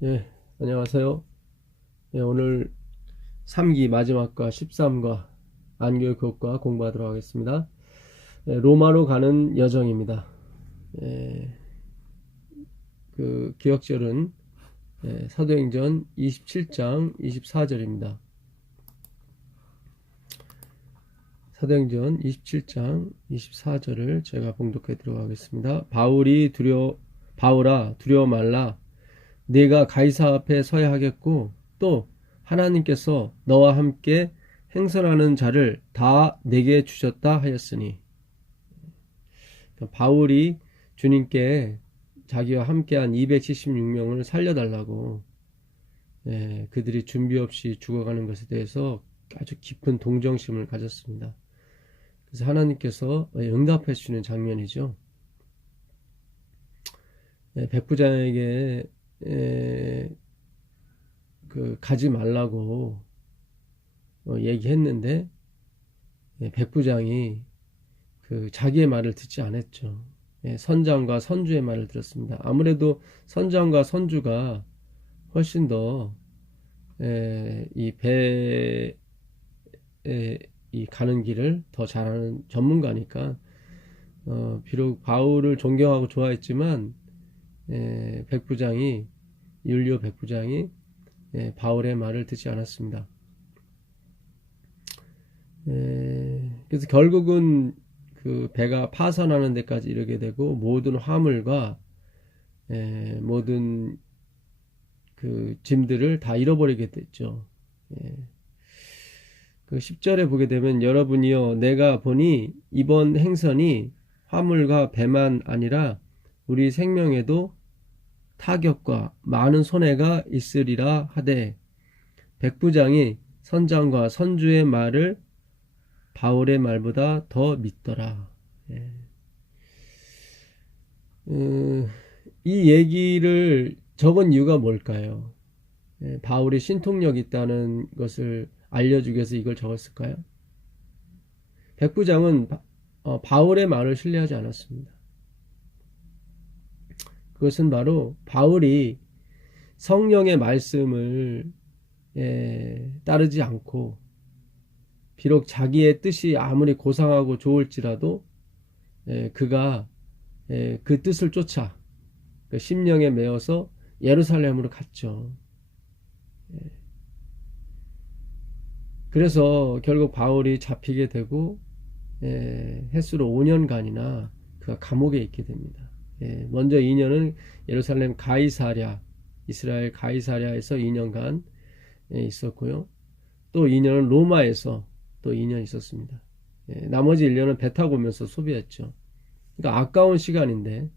예, 안녕하세요. 예, 오늘 3기 마지막과 13과 안교 교과 공부하도록 하겠습니다. 예, 로마로 가는 여정입니다. 예, 그 기억절은 사도행전 27장 24절입니다. 사도행전 27장 24절을 제가 봉독해 드리도록 하겠습니다. 바울아 두려워 말라. 네가 가이사 앞에 서야 하겠고 또 하나님께서 너와 함께 행선하는 자를 다 내게 주셨다 하였으니. 바울이 주님께 자기와 함께한 276명을 살려달라고 그들이 준비 없이 죽어가는 것에 대해서 아주 깊은 동정심을 가졌습니다. 그래서 하나님께서 응답해 주시는 장면이죠. 백부장에게 가지 말라고 얘기했는데 백부장이 자기의 말을 듣지 않았죠. 선장과 선주의 말을 들었습니다. 아무래도 선장과 선주가 훨씬 더 이 배에 이 가는 길을 더 잘하는 전문가니까 비록 바울을 존경하고 좋아했지만 백부장이 율리오 백부장이 바울의 말을 듣지 않았습니다. 그래서 결국은 그 배가 파선하는 데까지 이르게 되고 모든 화물과 모든 그 짐들을 다 잃어버리게 됐죠. 그 10절에 보게 되면 여러분이요 내가 보니 이번 행선이 화물과 배만 아니라 우리 생명에도 타격과 많은 손해가 있으리라 하되 백부장이 선장과 선주의 말을 바울의 말보다 더 믿더라. 이 얘기를 적은 이유가 뭘까요? 바울이 신통력이 있다는 것을 알려주기 위해서 이걸 적었을까요? 백부장은 바울의 말을 신뢰하지 않았습니다. 그것은 바로 바울이 성령의 말씀을 따르지 않고 비록 자기의 뜻이 아무리 고상하고 좋을지라도 그가 그 뜻을 쫓아 그 심령에 매어서 예루살렘으로 갔죠. 그래서 결국 바울이 잡히게 되고 햇수로 5년간이나 그가 감옥에 있게 됩니다. 먼저 2년은 예루살렘 가이사랴, 이스라엘 가이사랴에서 2년간 있었고요. 또 2년은 로마에서 또 2년 있었습니다. 나머지 1년은 배 타고 오면서 소비했죠. 그러니까 아까운 시간인데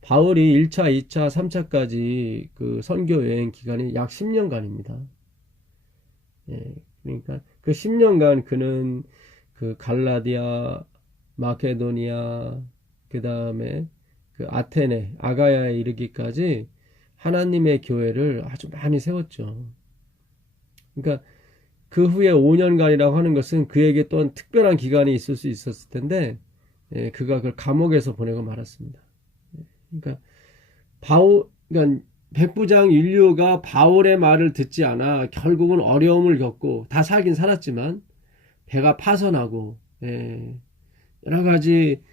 바울이 1차, 2차, 3차까지 그 선교 여행 기간이 약 10년간입니다. 그러니까 그 10년간 그는 그 갈라디아, 마케도니아, 그 다음에 그 아테네, 아가야에 이르기까지 하나님의 교회를 아주 많이 세웠죠. 그러니까 그 후에 5년간이라고 하는 것은 그에게 또한 특별한 기간이 있을 수 있었을 텐데 그가 그걸 감옥에서 보내고 말았습니다. 그러니까 그러니까 백부장 율리오가 바울의 말을 듣지 않아 결국은 어려움을 겪고 다 살긴 살았지만 배가 파선하고 여러 가지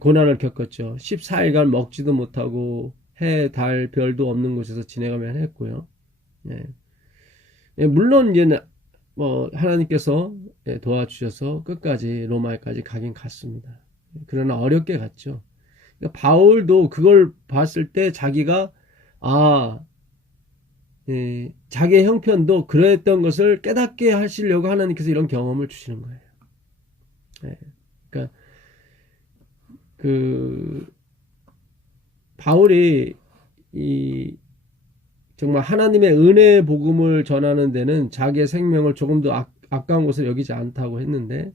고난을 겪었죠. 14일간 먹지도 못하고 해, 달, 별도 없는 곳에서 지내가며 했고요. 물론 이제 뭐 하나님께서 도와주셔서 끝까지 로마에까지 가긴 갔습니다. 그러나 어렵게 갔죠. 그러니까 바울도 그걸 봤을 때 자기가 자기의 형편도 그랬던 것을 깨닫게 하시려고 하나님께서 이런 경험을 주시는 거예요. 그러니까 그 바울이 정말 하나님의 은혜의 복음을 전하는 데는 자기의 생명을 조금도 아까운 것을 여기지 않다고 했는데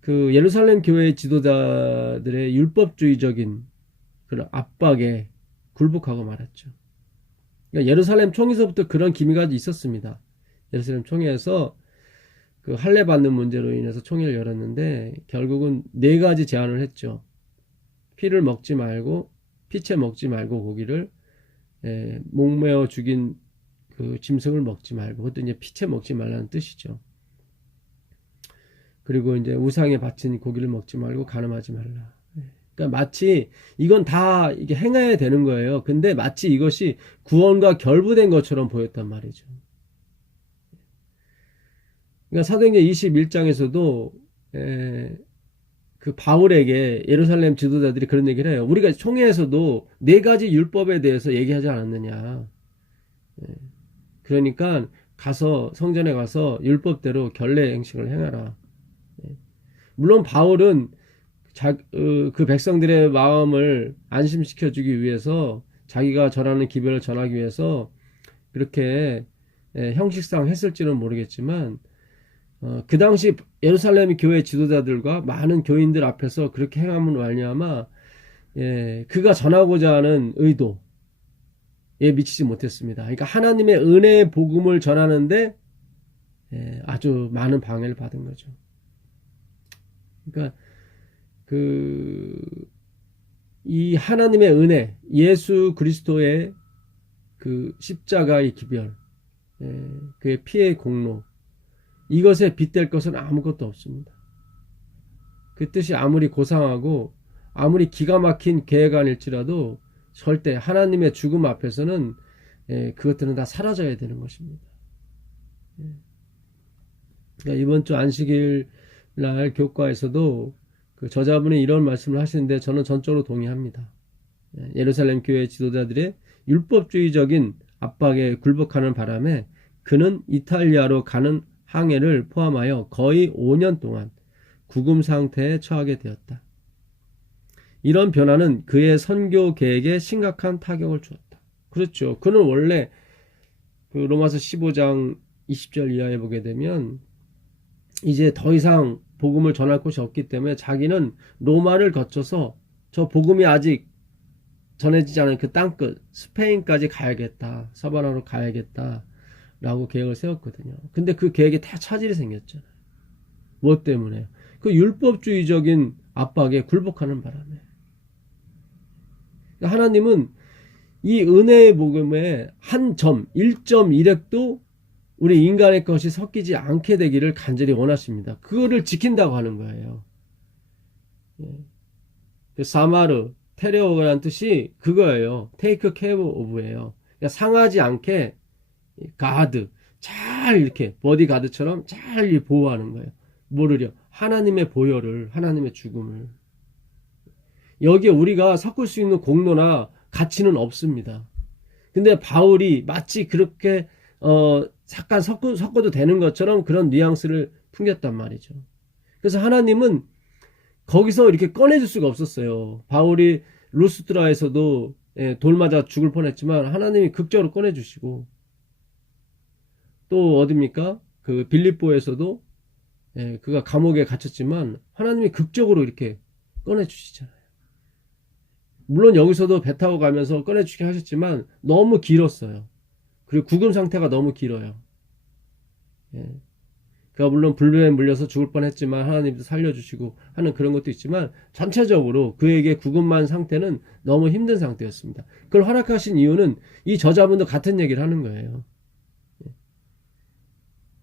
그 예루살렘 교회의 지도자들의 율법주의적인 그런 압박에 굴복하고 말았죠. 그러니까 예루살렘 총회에서부터 그런 기미가 있었습니다. 예루살렘 총회에서 그 할례 받는 문제로 인해서 총회를 열었는데 결국은 4가지 제안을 했죠. 피를 먹지 말고 피채 먹지 말고 고기를 목매어 죽인 그 짐승을 먹지 말고, 그것도 이제 피채 먹지 말라는 뜻이죠. 그리고 이제 우상에 바친 고기를 먹지 말고 간음하지 말라. 그러니까 마치 이건 다 이게 행해야 되는 거예요. 근데 마치 이것이 구원과 결부된 것처럼 보였단 말이죠. 그러니까 사도행전 21장에서도 그 바울에게 예루살렘 지도자들이 그런 얘기를 해요. 우리가 총회에서도 4가지 율법에 대해서 얘기하지 않았느냐. 그러니까 가서 성전에 가서 율법대로 결례 행식을 행하라. 물론 바울은 그 백성들의 마음을 안심시켜주기 위해서 자기가 전하는 기별을 전하기 위해서 그렇게 형식상 했을지는 모르겠지만 그 당시 예루살렘 교회 지도자들과 많은 교인들 앞에서 그렇게 행함으로 말미암아 그가 전하고자 하는 의도에 미치지 못했습니다. 그러니까 하나님의 은혜의 복음을 전하는데 아주 많은 방해를 받은 거죠. 그러니까 이 하나님의 은혜, 예수 그리스도의 그 십자가의 기별, 그의 피의 공로, 이것에 빗댈 것은 아무것도 없습니다. 그 뜻이 아무리 고상하고 아무리 기가 막힌 계획안일지라도 절대 하나님의 죽음 앞에서는 그것들은 다 사라져야 되는 것입니다. 그러니까 이번 주 안식일 날 교과에서도 그 저자분이 이런 말씀을 하시는데 저는 전적으로 동의합니다. 예루살렘 교회 지도자들의 율법주의적인 압박에 굴복하는 바람에 그는 이탈리아로 가는 항해를 포함하여 거의 5년 동안 구금 상태에 처하게 되었다. 이런 변화는 그의 선교 계획에 심각한 타격을 주었다. 그렇죠. 그는 원래 그 로마서 15장 20절 이하에 보게 되면 이제 더 이상 복음을 전할 곳이 없기 때문에 자기는 로마를 거쳐서 저 복음이 아직 전해지지 않은 그 땅끝 스페인까지 가야겠다. 서바나로 가야겠다. 라고 계획을 세웠거든요. 근데 그 계획에 다 차질이 생겼잖아요. 뭐 때문에? 그 율법주의적인 압박에 굴복하는 바람에. 하나님은 이 은혜의 복음의 한 점, 1.1핵도 우리 인간의 것이 섞이지 않게 되기를 간절히 원하십니다. 그거를 지킨다고 하는 거예요. 사마르, 테레오라는 뜻이 그거예요. take care of예요. 그러니까 상하지 않게 가드, 잘 이렇게 버디가드처럼 잘 보호하는 거예요. 뭐를요? 하나님의 보혈을, 하나님의 죽음을. 여기에 우리가 섞을 수 있는 공로나 가치는 없습니다. 근데 바울이 마치 그렇게 잠깐 섞어도 되는 것처럼 그런 뉘앙스를 풍겼단 말이죠. 그래서 하나님은 거기서 이렇게 꺼내줄 수가 없었어요. 바울이 루스트라에서도 돌 맞아 죽을 뻔했지만 하나님이 극적으로 꺼내주시고, 또 어딥니까? 그 빌립보에서도 그가 감옥에 갇혔지만 하나님이 극적으로 이렇게 꺼내주시잖아요. 물론 여기서도 배 타고 가면서 꺼내주시긴 하셨지만 너무 길었어요. 그리고 구금 상태가 너무 길어요. 그가 물론 불뱀에 물려서 죽을 뻔했지만 하나님도 살려주시고 하는 그런 것도 있지만 전체적으로 그에게 구금만 상태는 너무 힘든 상태였습니다. 그걸 허락하신 이유는 이 저자분도 같은 얘기를 하는 거예요.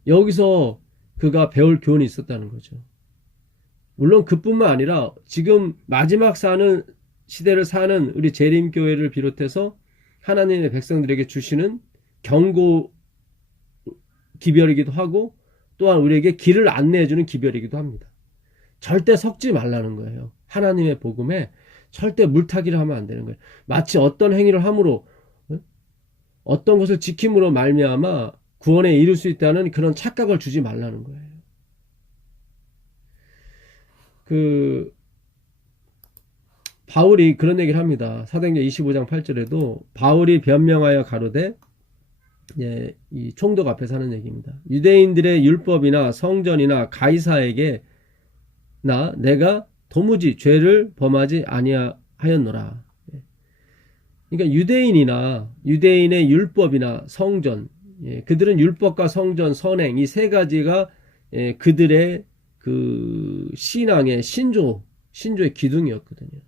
여기서 그가 배울 교훈이 있었다는 거죠. 물론 그뿐만 아니라 지금 마지막 시대를 사는 우리 재림교회를 비롯해서 하나님의 백성들에게 주시는 경고 기별이기도 하고, 또한 우리에게 길을 안내해주는 기별이기도 합니다. 절대 섞지 말라는 거예요. 하나님의 복음에 절대 물타기를 하면 안 되는 거예요. 마치 어떤 행위를 함으로, 어떤 것을 지킴으로 말미암아 구원에 이룰 수 있다는 그런 착각을 주지 말라는 거예요. 바울이 그런 얘기를 합니다. 사도행전 25장 8절에도 바울이 변명하여 가로되, 이 총독 앞에서 하는 얘기입니다. 유대인들의 율법이나 성전이나 가이사에게 내가 도무지 죄를 범하지 아니하였노라. 그러니까 유대인의 율법이나 성전, 그들은 율법과 성전, 선행 이 세 가지가 그들의 그 신앙의 신조의 기둥이었거든요.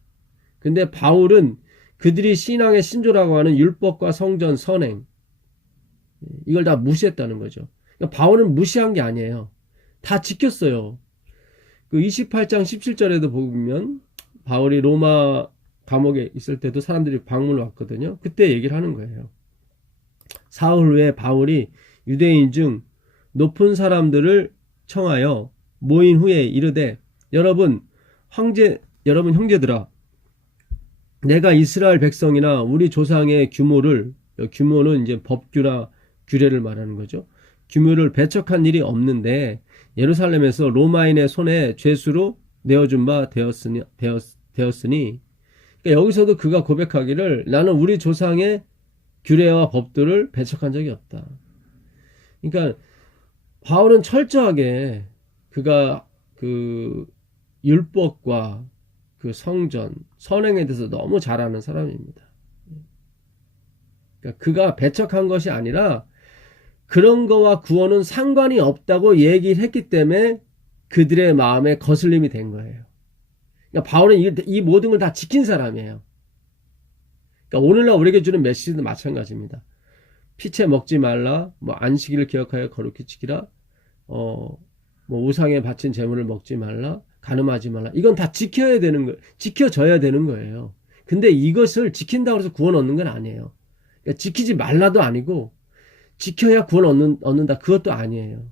근데 바울은 그들이 신앙의 신조라고 하는 율법과 성전, 선행, 이걸 다 무시했다는 거죠. 그러니까 바울은 무시한 게 아니에요. 다 지켰어요. 그 28장 17절에도 보면 바울이 로마 감옥에 있을 때도 사람들이 방문을 왔거든요. 그때 얘기를 하는 거예요. 사흘 후에 바울이 유대인 중 높은 사람들을 청하여 모인 후에 이르되 여러분 형제들아, 내가 이스라엘 백성이나 우리 조상의 규모는 이제 법규나 규례를 말하는 거죠. 규모를 배척한 일이 없는데 예루살렘에서 로마인의 손에 죄수로 내어준 바 되었으니 그러니까 여기서도 그가 고백하기를 나는 우리 조상의 규례와 법들을 배척한 적이 없다. 그러니까 바울은 철저하게 그가 그 율법과 그 성전, 선행에 대해서 너무 잘 아는 사람입니다. 그러니까 그가 배척한 것이 아니라 그런 거와 구원은 상관이 없다고 얘기를 했기 때문에 그들의 마음에 거슬림이 된 거예요. 그러니까 바울은 이 모든 걸 다 지킨 사람이에요. 그러니까 오늘날 우리에게 주는 메시지도 마찬가지입니다. 피채 먹지 말라, 뭐 안식일을 기억하여 거룩히 지키라, 뭐 우상에 바친 재물을 먹지 말라, 간음하지 말라. 이건 다 지켜야 되는 거예요. 지켜져야 되는 거예요. 근데 이것을 지킨다고 해서 구원 얻는 건 아니에요. 그러니까 지키지 말라도 아니고 지켜야 구원 얻는다. 그것도 아니에요.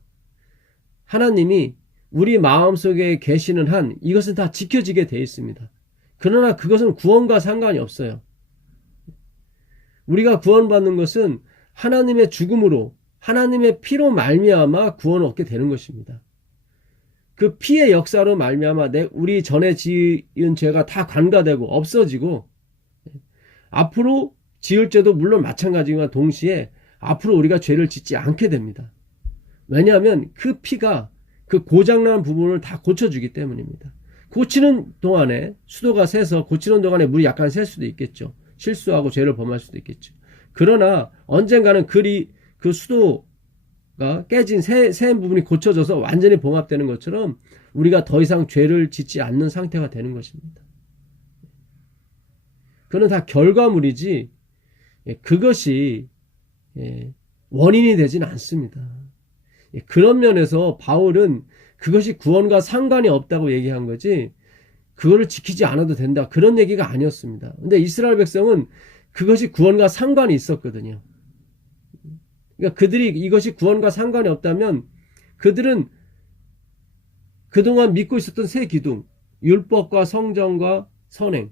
하나님이 우리 마음속에 계시는 한 이것은 다 지켜지게 되어 있습니다. 그러나 그것은 구원과 상관이 없어요. 우리가 구원받는 것은 하나님의 죽음으로, 하나님의 피로 말미암아 구원을 얻게 되는 것입니다. 그 피의 역사로 말미암아 우리 전에 지은 죄가 다 간과되고 없어지고 앞으로 지을 죄도 물론 마찬가지와 동시에 앞으로 우리가 죄를 짓지 않게 됩니다. 왜냐하면 그 피가 그 고장난 부분을 다 고쳐주기 때문입니다. 고치는 동안에 수도가 새서 고치는 동안에 물이 약간 셀 수도 있겠죠. 실수하고 죄를 범할 수도 있겠죠. 그러나 언젠가는 그 수도가 깨진 새 부분이 고쳐져서 완전히 봉합되는 것처럼 우리가 더 이상 죄를 짓지 않는 상태가 되는 것입니다. 그건 다 결과물이지 그것이 원인이 되진 않습니다. 그런 면에서 바울은 그것이 구원과 상관이 없다고 얘기한 거지 그거를 지키지 않아도 된다 그런 얘기가 아니었습니다. 근데 이스라엘 백성은 그것이 구원과 상관이 있었거든요. 그러니까 그들이 이것이 구원과 상관이 없다면 그들은 그동안 믿고 있었던 새 기둥, 율법과 성전과 선행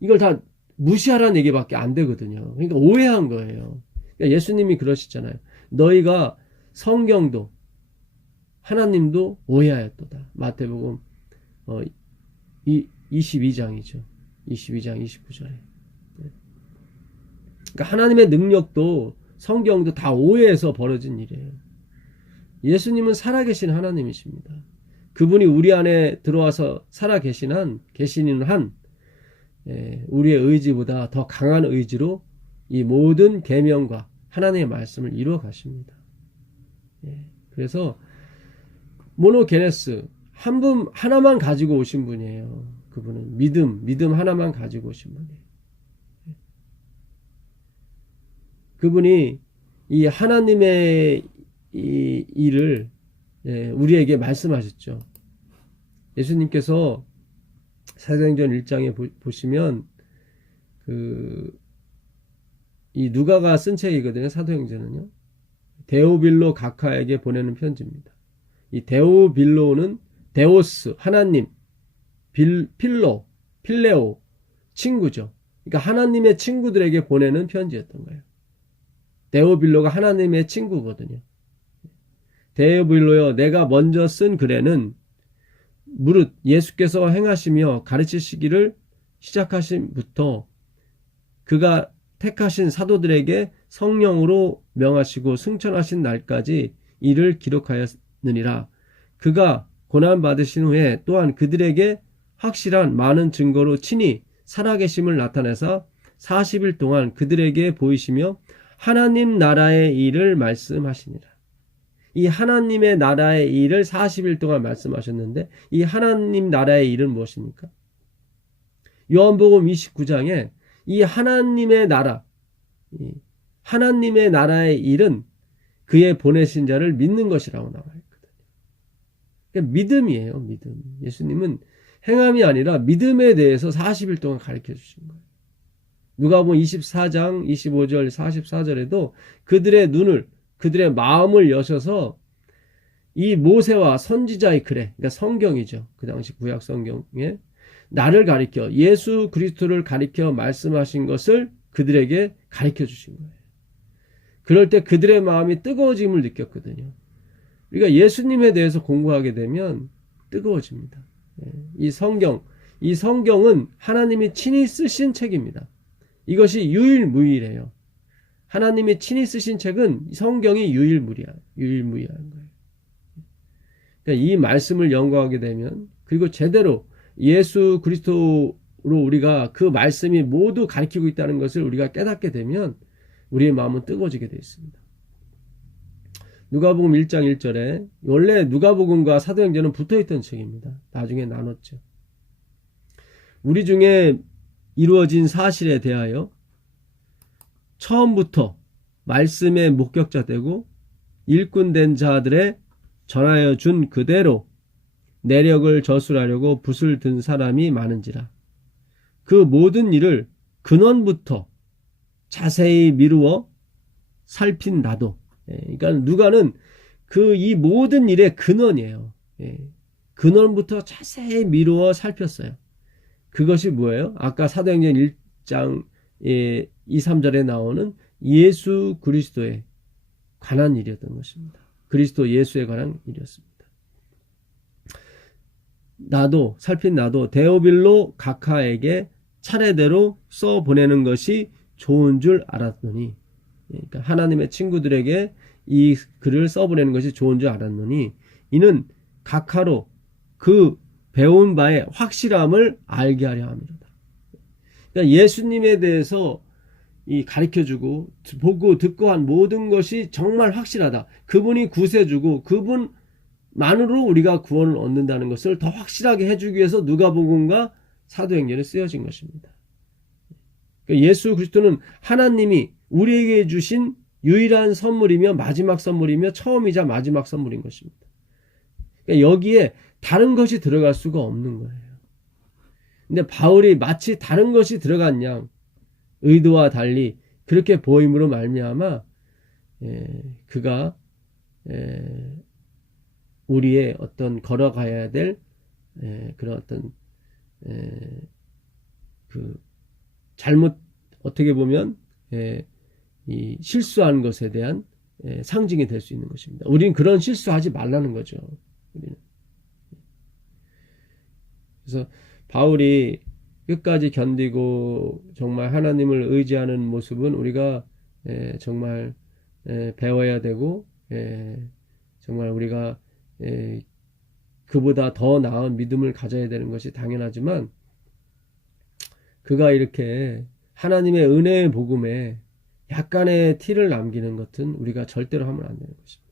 이걸 다 무시하라는 얘기밖에 안 되거든요. 그러니까 오해한 거예요. 그러니까 예수님이 그러시잖아요. 너희가 성경도 하나님도 오해하였도다. 마태복음 22장이죠. 22장 29절에. 그러니까 하나님의 능력도 성경도 다 오해해서 벌어진 일이에요. 예수님은 살아계신 하나님이십니다. 그분이 우리 안에 들어와서 살아계시는 한 우리의 의지보다 더 강한 의지로 이 모든 계명과 하나님의 말씀을 이루어 가십니다. 그래서 모노게네스 하나만 가지고 오신 분이에요. 그분은 믿음 하나만 가지고 오신 분이에요. 그분이 이 하나님의 이 일을 우리에게 말씀하셨죠. 예수님께서 사도행전 1장에 보시면 이 누가가 쓴 책이거든요. 사도행전은요. 데오빌로 각하에게 보내는 편지입니다. 이 데오빌로는 데오스 하나님, 필레오 친구죠. 그러니까 하나님의 친구들에게 보내는 편지였던 거예요. 데오빌로가 하나님의 친구거든요. 데오빌로여, 내가 먼저 쓴 글에는 무릇 예수께서 행하시며 가르치시기를 시작하신부터 그가 택하신 사도들에게 성령으로 명하시고 승천하신 날까지 이를 기록하였느니라. 그가 고난받으신 후에 또한 그들에게 확실한 많은 증거로 친히 살아계심을 나타내서 40일 동안 그들에게 보이시며 하나님 나라의 일을 말씀하시니라. 이 하나님의 나라의 일을 40일 동안 말씀하셨는데 이 하나님 나라의 일은 무엇입니까? 요한복음 29장에 이 하나님의 나라, 하나님의 나라의 일은 그의 보내신 자를 믿는 것이라고 나와 있거든요. 그러니까 믿음이에요, 믿음. 예수님은 행함이 아니라 믿음에 대해서 40일 동안 가르쳐 주신 거예요. 누가복음 24장 25절 44절에도 그들의 눈을, 그들의 마음을 여셔서 이 모세와 선지자의 글에, 그러니까 성경이죠. 그 당시 구약 성경에 나를 가리켜, 예수 그리스도를 가리켜 말씀하신 것을 그들에게 가르쳐 주신 거예요. 그럴 때 그들의 마음이 뜨거워짐을 느꼈거든요. 우리가 예수님에 대해서 공부하게 되면 뜨거워집니다. 이 성경은 하나님이 친히 쓰신 책입니다. 이것이 유일무이해요. 하나님이 친히 쓰신 책은 성경이 유일무이한 거예요. 그러니까 이 말씀을 연구하게 되면, 그리고 제대로 예수 그리스도로 우리가 그 말씀이 모두 가르치고 있다는 것을 우리가 깨닫게 되면 우리의 마음은 뜨거워지게 되어 있습니다. 누가복음 1장 1절에, 원래 누가복음과 사도행전은 붙어있던 책입니다. 나중에 나눴죠. 우리 중에 이루어진 사실에 대하여 처음부터 말씀의 목격자 되고 일꾼된 자들의 전하여 준 그대로 내력을 저술하려고 붓을 든 사람이 많은지라. 그 모든 일을 근원부터 자세히 미루어 살핀 나도. 그러니까 누가는 이 모든 일의 근원이에요. 근원부터 자세히 미루어 살폈어요. 그것이 뭐예요? 아까 사도행전 1장 2, 3절에 나오는 예수 그리스도에 관한 일이었던 것입니다. 그리스도 예수에 관한 일이었습니다. 살핀 나도 데오빌로 각하에게 차례대로 써보내는 것이 좋은 줄 알았노니, 그러니까 하나님의 친구들에게 이 글을 써보내는 것이 좋은 줄 알았노니, 이는 각하로 그 배운 바의 확실함을 알게 하려 함이로다. 그러니까 예수님에 대해서 가르쳐주고 보고 듣고 한 모든 것이 정말 확실하다. 그분이 구세주고 그분만으로 우리가 구원을 얻는다는 것을 더 확실하게 해주기 위해서 누가복음과 사도행전에 쓰여진 것입니다. 그러니까 예수 그리스도는 하나님이 우리에게 주신 유일한 선물이며 마지막 선물이며 처음이자 마지막 선물인 것입니다. 그러니까 여기에 다른 것이 들어갈 수가 없는 거예요. 근데 바울이 마치 다른 것이 들어간 양, 의도와 달리 그렇게 보임으로 말미암아 그가 우리의 어떤 걸어가야 될 그런 어떤 그 잘못, 어떻게 보면 이 실수한 것에 대한 상징이 될 수 있는 것입니다. 우리는 그런 실수하지 말라는 거죠. 우리는. 그래서 바울이 끝까지 견디고 정말 하나님을 의지하는 모습은 우리가 정말 배워야 되고, 정말 우리가 그보다 더 나은 믿음을 가져야 되는 것이 당연하지만, 그가 이렇게 하나님의 은혜의 복음에 약간의 티를 남기는 것은 우리가 절대로 하면 안 되는 것입니다.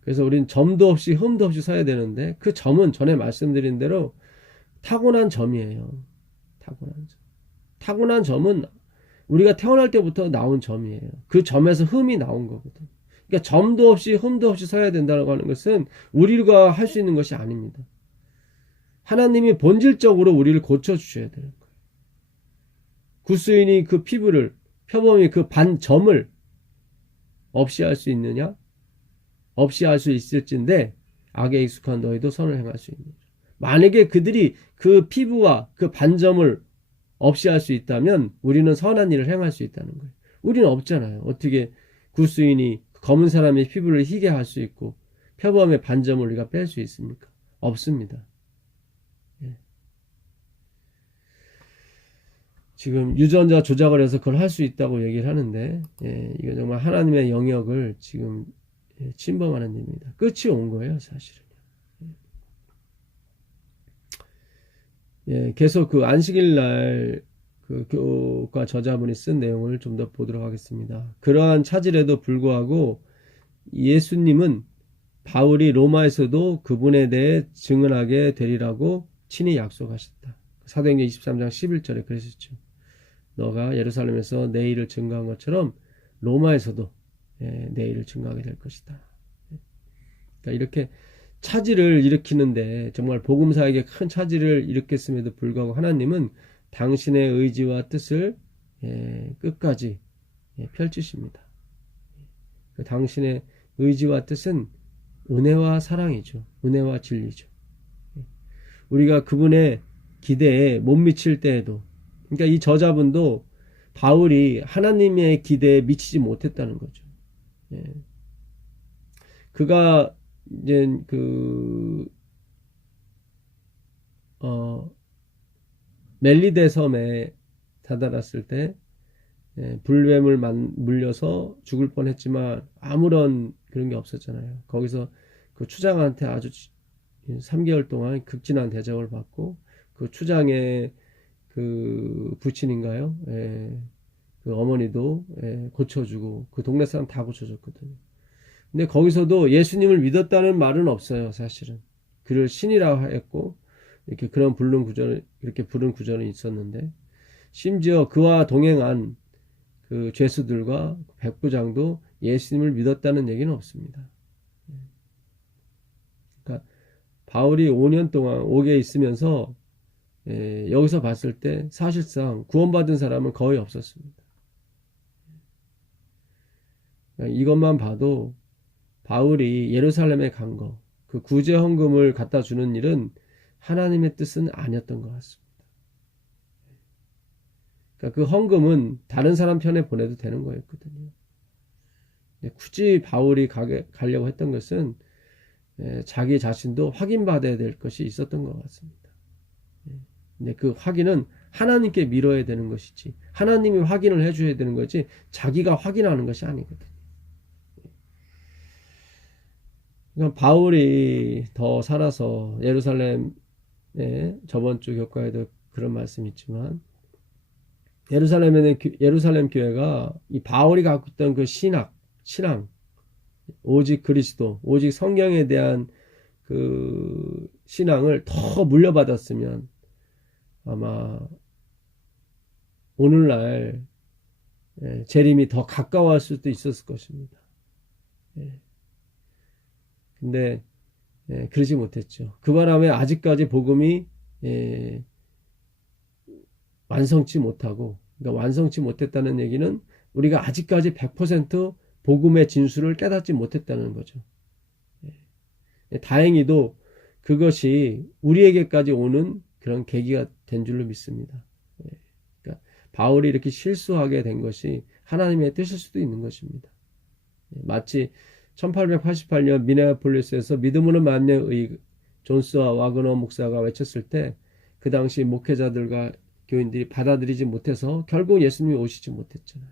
그래서 우리는 점도 없이 흠도 없이 서야 되는데, 그 점은 전에 말씀드린 대로 타고난 점이에요. 타고난 점은 우리가 태어날 때부터 나온 점이에요. 그 점에서 흠이 나온 거거든. 그러니까 점도 없이 흠도 없이 서야 된다고 하는 것은 우리가 할 수 있는 것이 아닙니다. 하나님이 본질적으로 우리를 고쳐주셔야 되는 거예요. 구스인이 그 피부를, 표범이 그 반점을 없이 할 수 있느냐? 없이 할 수 있을진데 악에 익숙한 너희도 선을 행할 수 있느냐. 만약에 그들이 그 피부와 그 반점을 없이 할 수 있다면 우리는 선한 일을 행할 수 있다는 거예요. 우리는 없잖아요. 어떻게 구스인이 검은 사람의 피부를 희게 할 수 있고 표범의 반점을 우리가 뺄 수 있습니까? 없습니다. 지금 유전자 조작을 해서 그걸 할 수 있다고 얘기를 하는데, 이거 정말 하나님의 영역을 지금 침범하는 일입니다. 끝이 온 거예요, 사실은. 계속 그 안식일 날 그 교과 저자분이 쓴 내용을 좀 더 보도록 하겠습니다. 그러한 차질에도 불구하고 예수님은 바울이 로마에서도 그분에 대해 증언하게 되리라고 친히 약속하셨다. 사도행전 23장 11절에 그러셨죠. 너가 예루살렘에서 내 일을 증거한 것처럼 로마에서도 내 일을 증거하게 될 것이다. 그러니까 이렇게 차질을 일으키는데 정말 복음사에게 큰 차질을 일으켰음에도 불구하고 하나님은 당신의 의지와 뜻을 끝까지 펼치십니다. 당신의 의지와 뜻은 은혜와 사랑이죠. 은혜와 진리죠. 우리가 그분의 기대에 못 미칠 때에도, 그러니까 이 저자분도 바울이 하나님의 기대에 미치지 못했다는 거죠. 그가 이제 멜리데 섬에 다다랐을 때 불뱀을 물려서 죽을 뻔했지만 아무런 그런 게 없었잖아요. 거기서 그 추장한테 아주 3개월 동안 극진한 대접을 받고 그 추장의 그 부친인가요? 그 어머니도 고쳐주고 그 동네 사람 다 고쳐줬거든요. 근데 거기서도 예수님을 믿었다는 말은 없어요, 사실은. 그를 신이라고 했고 이렇게 그런 이렇게 부른 구절은 있었는데, 심지어 그와 동행한 그 죄수들과 백부장도 예수님을 믿었다는 얘기는 없습니다. 그러니까 바울이 5년 동안 옥에 있으면서 여기서 봤을 때 사실상 구원받은 사람은 거의 없었습니다. 그러니까 이것만 봐도 바울이 예루살렘에 간 거, 그 구제 헌금을 갖다 주는 일은 하나님의 뜻은 아니었던 것 같습니다. 그러니까 그 헌금은 다른 사람 편에 보내도 되는 거였거든요. 굳이 바울이 가려고 했던 것은 자기 자신도 확인받아야 될 것이 있었던 것 같습니다. 근데 그 확인은 하나님께 미뤄야 되는 것이지, 하나님이 확인을 해줘야 되는 거지 자기가 확인하는 것이 아니거든요. 그러니까 바울이 더 살아서 예루살렘에, 저번 주 교과에도 그런 말씀이 있지만, 예루살렘 교회가 이 바울이 갖고 있던 그 신앙, 오직 그리스도, 오직 성경에 대한 그 신앙을 더 물려받았으면 아마 오늘날 재림이 더 가까워할 수도 있었을 것입니다. 근데 그러지 못했죠. 그 바람에 아직까지 복음이 완성치 못하고, 그러니까 완성치 못했다는 얘기는 우리가 아직까지 100% 복음의 진수를 깨닫지 못했다는 거죠. 다행히도 그것이 우리에게까지 오는 그런 계기가 된 줄로 믿습니다. 그러니까 바울이 이렇게 실수하게 된 것이 하나님의 뜻일 수도 있는 것입니다. 마치 1888년 미네아폴리스에서 믿음으로 만명의 존스와 와그너 목사가 외쳤을 때 그 당시 목회자들과 교인들이 받아들이지 못해서 결국 예수님이 오시지 못했잖아요.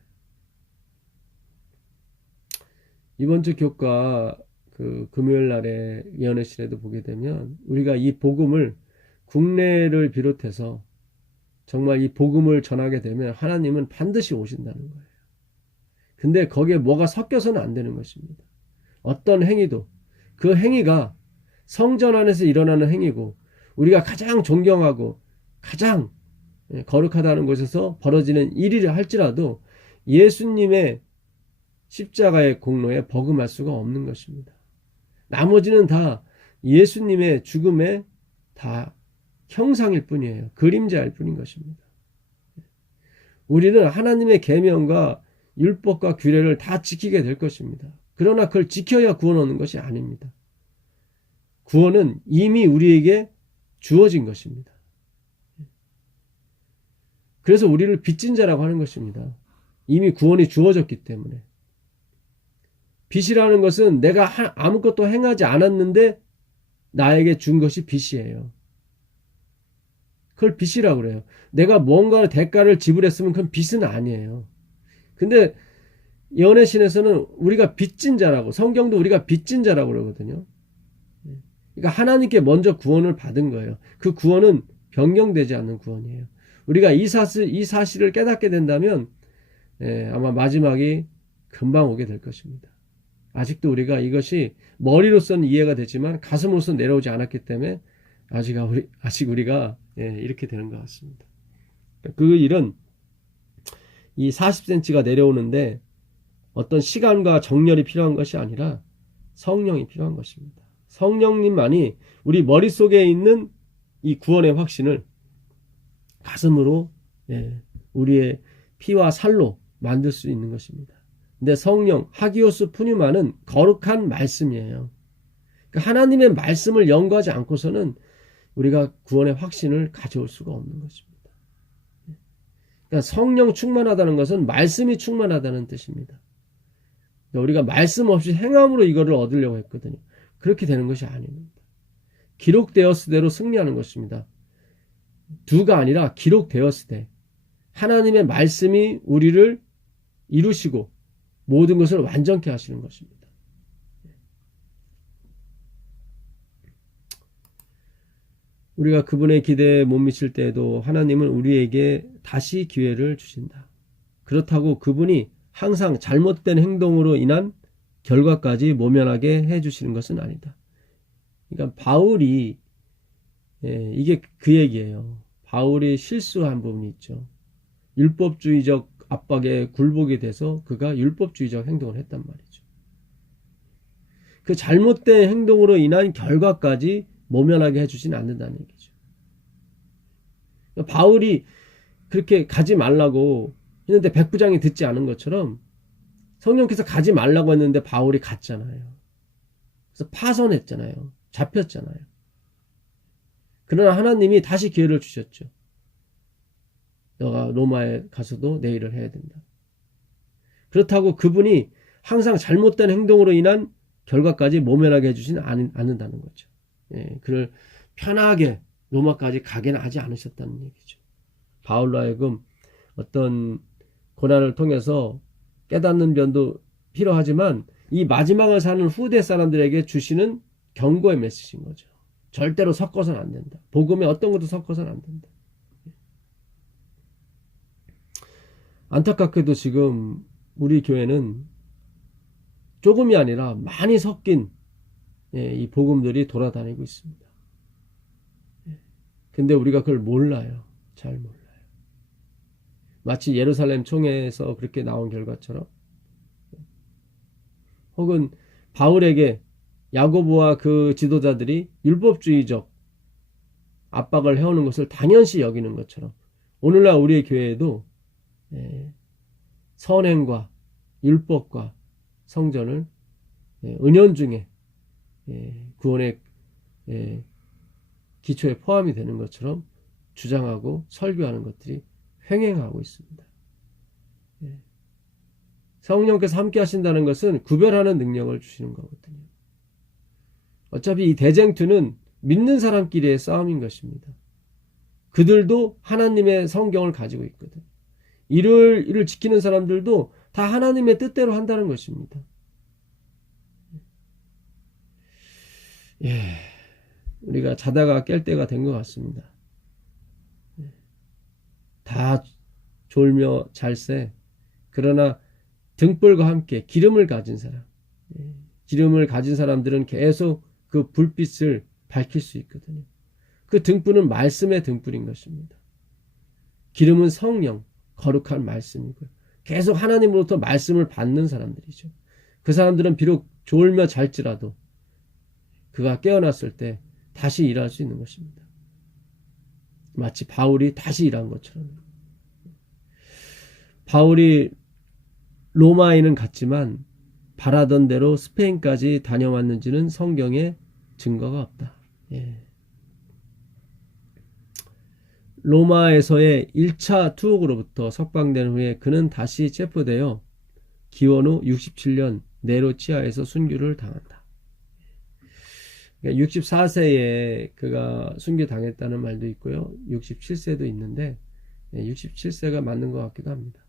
이번 주 교과 그 금요일 날에 예언의실에도 보게 되면 우리가 이 복음을 국내를 비롯해서 정말 이 복음을 전하게 되면 하나님은 반드시 오신다는 거예요. 근데 거기에 뭐가 섞여서는 안 되는 것입니다. 어떤 행위도 그 행위가 성전 안에서 일어나는 행위고 우리가 가장 존경하고 가장 거룩하다는 곳에서 벌어지는 일이라 할지라도 예수님의 십자가의 공로에 버금할 수가 없는 것입니다. 나머지는 다 예수님의 죽음의 다 형상일 뿐이에요. 그림자일 뿐인 것입니다. 우리는 하나님의 계명과 율법과 규례를 다 지키게 될 것입니다. 그러나 그걸 지켜야 구원 얻는 것이 아닙니다. 구원은 이미 우리에게 주어진 것입니다. 그래서 우리를 빚진 자라고 하는 것입니다. 이미 구원이 주어졌기 때문에. 빚이라는 것은 내가 아무것도 행하지 않았는데 나에게 준 것이 빚이에요. 그걸 빚이라고 그래요. 내가 뭔가 대가를 지불했으면 그건 빚은 아니에요. 근데 연애신에서는 우리가 빚진 자라고, 성경도 우리가 빚진 자라고 그러거든요. 그러니까 하나님께 먼저 구원을 받은 거예요. 그 구원은 변경되지 않는 구원이에요. 우리가 이 사실을 깨닫게 된다면 아마 마지막이 금방 오게 될 것입니다. 아직도 우리가 이것이 머리로서는 이해가 되지만 가슴으로서는 내려오지 않았기 때문에 아직 우리가 이렇게 되는 것 같습니다. 그 일은 이 40cm가 내려오는데 어떤 시간과 정렬이 필요한 것이 아니라 성령이 필요한 것입니다. 성령님만이 우리 머릿속에 있는 이 구원의 확신을 가슴으로 우리의 피와 살로 만들 수 있는 것입니다. 근데 성령 하기오스 푸뉴마는 거룩한 말씀이에요. 그러니까 하나님의 말씀을 연구하지 않고서는 우리가 구원의 확신을 가져올 수가 없는 것입니다. 그러니까 성령 충만하다는 것은 말씀이 충만하다는 뜻입니다. 그러니까 우리가 말씀 없이 행함으로 이거를 얻으려고 했거든요. 그렇게 되는 것이 아닙니다. 기록되었을 대로 승리하는 것입니다. 두가 아니라 기록되었을 때 하나님의 말씀이 우리를 이루시고 모든 것을 완전케 하시는 것입니다. 우리가 그분의 기대에 못 미칠 때에도 하나님은 우리에게 다시 기회를 주신다. 그렇다고 그분이 항상 잘못된 행동으로 인한 결과까지 모면하게 해주시는 것은 아니다. 그러니까 바울이 이게 그 얘기예요. 바울이 실수한 부분이 있죠. 율법주의적 압박에 굴복이 돼서 그가 율법주의적 행동을 했단 말이죠. 그 잘못된 행동으로 인한 결과까지 모면하게 해주진 않는다는 얘기죠. 바울이 그렇게 가지 말라고 했는데 백부장이 듣지 않은 것처럼 성령께서 가지 말라고 했는데 바울이 갔잖아요. 그래서 파선했잖아요. 잡혔잖아요. 그러나 하나님이 다시 기회를 주셨죠. 너가 로마에 가서도 내 일을 해야 된다. 그렇다고 그분이 항상 잘못된 행동으로 인한 결과까지 모면하게 해주지는 않는다는 거죠. 그를 편하게 로마까지 가게는 하지 않으셨다는 얘기죠. 바울로 하여금 어떤 고난을 통해서 깨닫는 면도 필요하지만 이 마지막을 사는 후대 사람들에게 주시는 경고의 메시지인 거죠. 절대로 섞어서는 안 된다. 복음에 어떤 것도 섞어서는 안 된다. 안타깝게도 지금 우리 교회는 조금이 아니라 많이 섞인 이 복음들이 돌아다니고 있습니다. 근데 우리가 그걸 몰라요. 잘 몰라요. 마치 예루살렘 총회에서 그렇게 나온 결과처럼 혹은 바울에게 야고보와 그 지도자들이 율법주의적 압박을 해오는 것을 당연시 여기는 것처럼 오늘날 우리의 교회에도 선행과 율법과 성전을 은연중에 구원의 기초에 포함이 되는 것처럼 주장하고 설교하는 것들이 횡행하고 있습니다. 성령께서 함께 하신다는 것은 구별하는 능력을 주시는 거거든요. 어차피 이 대쟁투는 믿는 사람끼리의 싸움인 것입니다. 그들도 하나님의 성경을 가지고 있거든. 이를 지키는 사람들도 다 하나님의 뜻대로 한다는 것입니다. 우리가 자다가 깰 때가 된 것 같습니다. 다 졸며 잘새. 그러나 등불과 함께 기름을 가진 사람, 기름을 가진 사람들은 계속 그 불빛을 밝힐 수 있거든요. 그 등불은 말씀의 등불인 것입니다. 기름은 성령, 거룩한 말씀이고요. 계속 하나님으로부터 말씀을 받는 사람들이죠. 그 사람들은 비록 졸며 잘지라도 그가 깨어났을 때 다시 일할 수 있는 것입니다. 마치 바울이 다시 일한 것처럼. 바울이 로마에는 갔지만 바라던 대로 스페인까지 다녀왔는지는 성경에 증거가 없다. 로마에서의 1차 투옥으로부터 석방된 후에 그는 다시 체포되어 기원 후 67년 네로 치하에서 순교를 당한다. 64세에 그가 순교당했다는 말도 있고요. 67세도 있는데 67세가 맞는 것 같기도 합니다.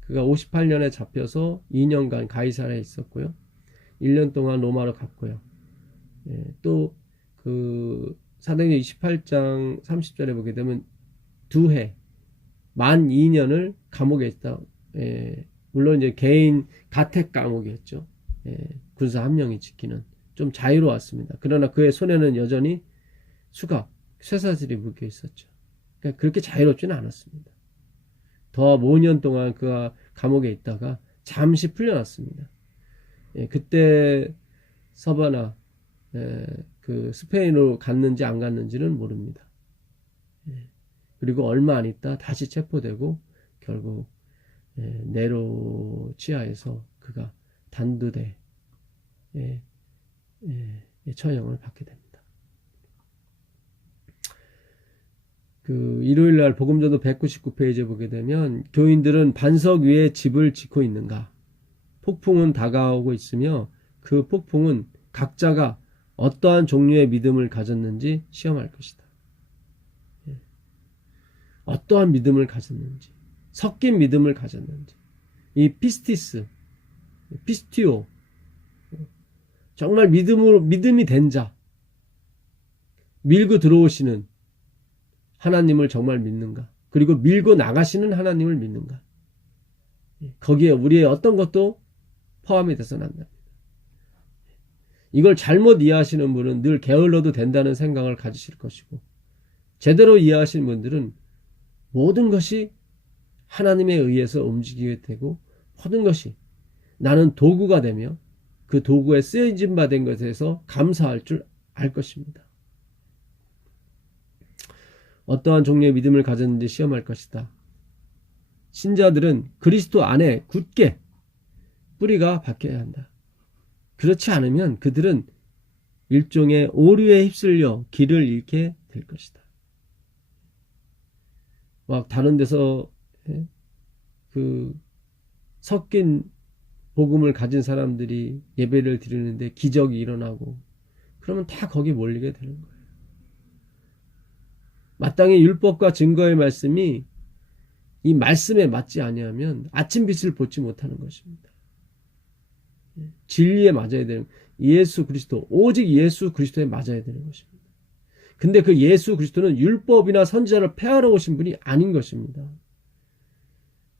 그가 58년에 잡혀서 2년간 가이사랴에 있었고요. 1년 동안 로마로 갔고요. 또 그 사도행전 28장 30절에 보게 되면 2해 만 2년을 감옥에 있다. 물론 이제 개인 가택 감옥이었죠. 군사 한 명이 지키는 좀 자유로웠습니다. 그러나 그의 손에는 여전히 수갑, 쇠사슬이 묶여 있었죠. 그러니까 그렇게 자유롭지는 않았습니다. 더 5년 동안 그가 감옥에 있다가 잠시 풀려났습니다. 그때 서바나 그 스페인으로 갔는지 안 갔는지는 모릅니다. 그리고 얼마 안 있다 다시 체포되고 결국 네로 치하에서 그가 단두대 처형을 받게 됩니다. 그 일요일날 복음전도 199페이지에 보게 되면 교인들은 반석 위에 집을 짓고 있는가? 폭풍은 다가오고 있으며 그 폭풍은 각자가 어떠한 종류의 믿음을 가졌는지 시험할 것이다. 어떠한 믿음을 가졌는지, 섞인 믿음을 가졌는지, 이 피스티오, 정말 믿음이 된 자, 밀고 들어오시는 하나님을 정말 믿는가? 그리고 밀고 나가시는 하나님을 믿는가? 거기에 우리의 어떤 것도 포함이 돼서는 안 됩니다. 이걸 잘못 이해하시는 분은 늘 게을러도 된다는 생각을 가지실 것이고, 제대로 이해하시는 분들은 모든 것이 하나님에 의해서 움직이게 되고, 모든 것이 나는 도구가 되며 그 도구에 쓰여진 바 된 것에서 감사할 줄 알 것입니다. 어떠한 종류의 믿음을 가졌는지 시험할 것이다. 신자들은 그리스도 안에 굳게 뿌리가 박혀야 한다. 그렇지 않으면 그들은 일종의 오류에 휩쓸려 길을 잃게 될 것이다. 막 다른 데서 그 섞인 복음을 가진 사람들이 예배를 드리는데 기적이 일어나고 그러면 다 거기 몰리게 되는 거예요. 마땅히 율법과 증거의 말씀이 이 말씀에 맞지 아니하면 아침빛을 보지 못하는 것입니다. 진리에 맞아야 되는, 예수 그리스도, 오직 예수 그리스도에 맞아야 되는 것입니다. 근데 그 예수 그리스도는 율법이나 선지자를 폐하러 오신 분이 아닌 것입니다.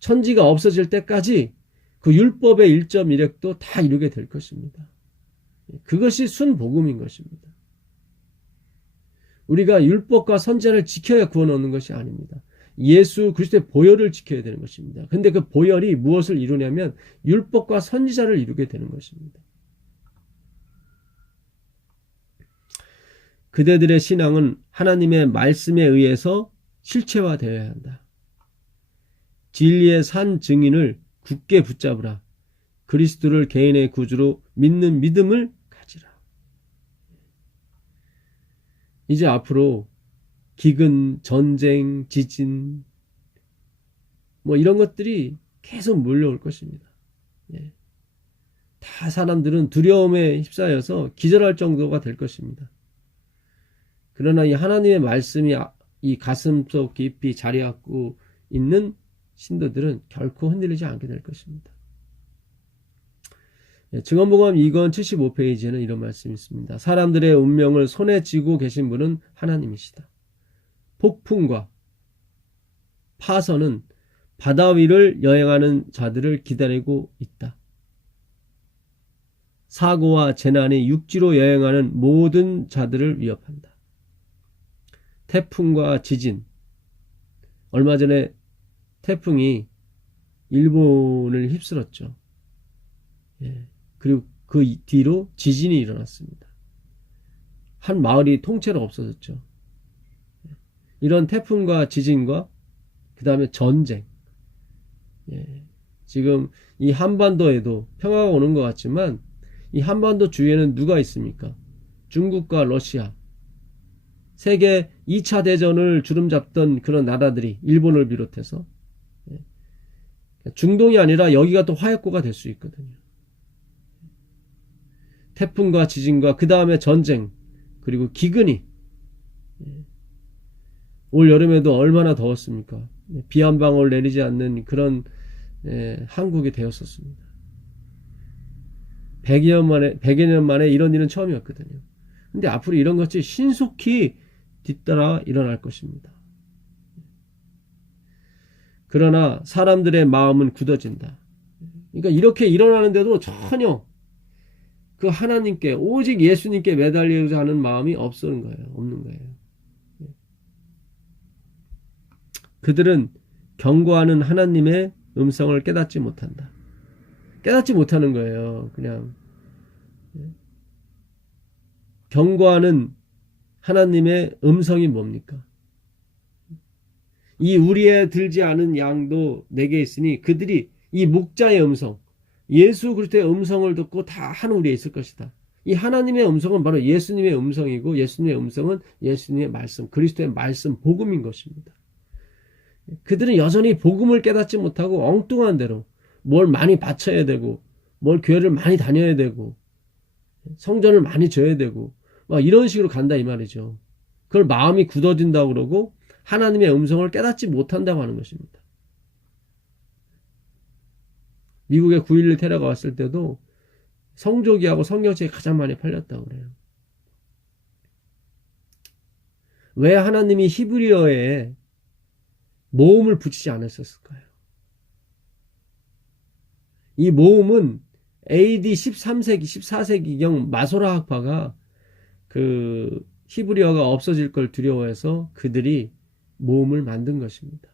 천지가 없어질 때까지 그 율법의 1.1획도 다 이루게 될 것입니다. 그것이 순복음인 것입니다. 우리가 율법과 선지자를 지켜야 구원 얻는 것이 아닙니다. 예수 그리스도의 보혈을 지켜야 되는 것입니다. 근데 그 보혈이 무엇을 이루냐면 율법과 선지자를 이루게 되는 것입니다. 그대들의 신앙은 하나님의 말씀에 의해서 실체화되어야 한다. 진리의 산 증인을 굳게 붙잡으라. 그리스도를 개인의 구주로 믿는 믿음을 가지라. 이제 앞으로 기근, 전쟁, 지진 이런 것들이 계속 몰려올 것입니다. 다 사람들은 두려움에 휩싸여서 기절할 정도가 될 것입니다. 그러나 이 하나님의 말씀이 이 가슴속 깊이 자리 잡고 있는 신도들은 결코 흔들리지 않게 될 것입니다. 증언복음 2권 75페이지에는 이런 말씀이 있습니다. 사람들의 운명을 손에 쥐고 계신 분은 하나님이시다. 폭풍과 파선은 바다 위를 여행하는 자들을 기다리고 있다. 사고와 재난이 육지로 여행하는 모든 자들을 위협한다. 태풍과 지진, 얼마 전에 태풍이 일본을 휩쓸었죠. 그리고 그 뒤로 지진이 일어났습니다. 한 마을이 통째로 없어졌죠. 이런 태풍과 지진과 그 다음에 전쟁, 지금 이 한반도에도 평화가 오는 것 같지만 이 한반도 주위에는 누가 있습니까? 중국과 러시아, 세계 2차 대전을 주름잡던 그런 나라들이 일본을 비롯해서 중동이 아니라 여기가 또 화약고가 될 수 있거든요. 태풍과 지진과 그 다음에 전쟁, 그리고 기근이, 올 여름에도 얼마나 더웠습니까? 비 한 방울 내리지 않는 그런 한국이 되었었습니다. 100여 년 만에 이런 일은 처음이었거든요. 근데 앞으로 이런 것이 신속히 뒤따라 일어날 것입니다. 그러나 사람들의 마음은 굳어진다. 그러니까 이렇게 일어나는데도 전혀 그 하나님께, 오직 예수님께 매달리고자 하는 마음이 없는 거예요. 그들은 경고하는 하나님의 음성을 깨닫지 못한다. 깨닫지 못하는 거예요. 그냥 경고하는 하나님의 음성이 뭡니까? 이 우리에 들지 않은 양도 내게 있으니 그들이 이 목자의 음성, 예수 그리스도의 음성을 듣고 다 한 우리에 있을 것이다. 이 하나님의 음성은 바로 예수님의 음성이고 예수님의 음성은 예수님의 말씀, 그리스도의 말씀, 복음인 것입니다. 그들은 여전히 복음을 깨닫지 못하고 엉뚱한 대로 뭘 많이 바쳐야 되고 뭘 교회를 많이 다녀야 되고 성전을 많이 져야 되고 막 이런 식으로 간다 이 말이죠. 그걸 마음이 굳어진다고 그러고 하나님의 음성을 깨닫지 못한다고 하는 것입니다. 미국에 9.11 테러가 왔을 때도 성조기하고 성경책이 가장 많이 팔렸다고 그래요. 왜 하나님이 히브리어에 모음을 붙이지 않았을까요? 이 모음은 AD 13세기, 14세기경 마소라 학파가 그 히브리어가 없어질 걸 두려워해서 그들이 모음을 만든 것입니다.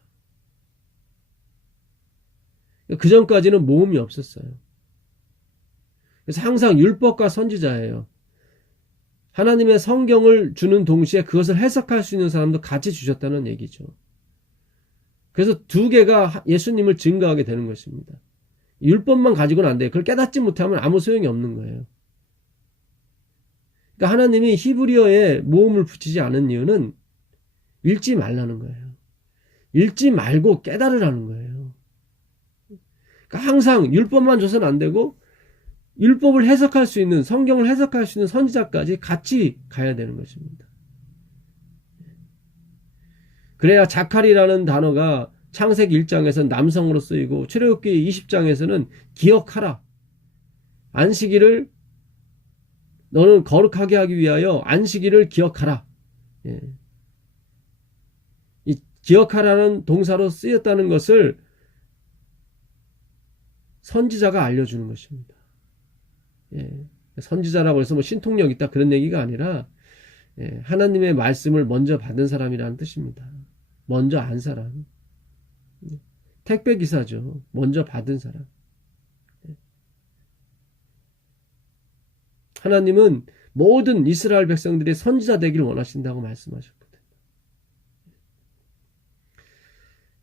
그 전까지는 모음이 없었어요. 그래서 항상 율법과 선지자예요. 하나님의 성경을 주는 동시에 그것을 해석할 수 있는 사람도 같이 주셨다는 얘기죠. 그래서 두 개가 예수님을 증거하게 되는 것입니다. 율법만 가지고는 안 돼요. 그걸 깨닫지 못하면 아무 소용이 없는 거예요. 그러니까 하나님이 히브리어에 모음을 붙이지 않은 이유는 읽지 말라는 거예요. 읽지 말고 깨달으라는 거예요. 그러니까 항상 율법만 줘서는 안 되고 율법을 해석할 수 있는, 성경을 해석할 수 있는 선지자까지 같이 가야 되는 것입니다. 그래야 자칼이라는 단어가 창세기 1장에서는 남성으로 쓰이고 출애굽기 20장에서는 기억하라. 안식일을 너는 거룩하게 하기 위하여 안식일을 기억하라. 예. 이 기억하라는 동사로 쓰였다는 것을 선지자가 알려주는 것입니다. 예. 선지자라고 해서 뭐 신통력 있다 그런 얘기가 아니라 예. 하나님의 말씀을 먼저 받은 사람이라는 뜻입니다. 먼저 안 사람. 택배 기사죠. 먼저 받은 사람. 하나님은 모든 이스라엘 백성들이 선지자 되기를 원하신다고 말씀하셨거든요.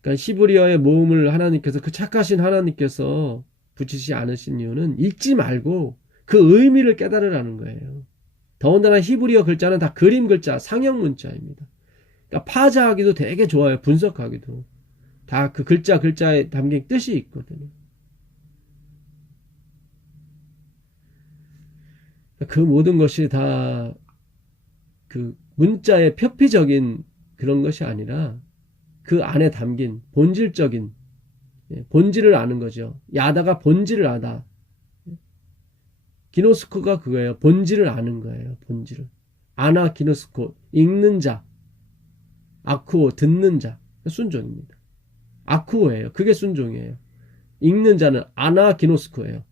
그러니까 히브리어의 모음을 하나님께서 그 착하신 하나님께서 붙이지 않으신 이유는 읽지 말고 그 의미를 깨달으라는 거예요. 더군다나 히브리어 글자는 다 그림 글자, 상형 문자입니다. 그러니까 파자하기도 되게 좋아요. 분석하기도. 다 그 글자에 담긴 뜻이 있거든요. 그 모든 것이 다 그 문자의 표피적인 그런 것이 아니라 그 안에 담긴 본질적인 본질을 아는 거죠. 야다가 본질을 아다. 기노스코가 그거예요. 본질을 아는 거예요. 본질을. 아나 기노스코 읽는 자, 아쿠오 듣는 자 순종입니다. 아쿠오예요. 그게 순종이에요. 읽는 자는 아나 기노스코예요.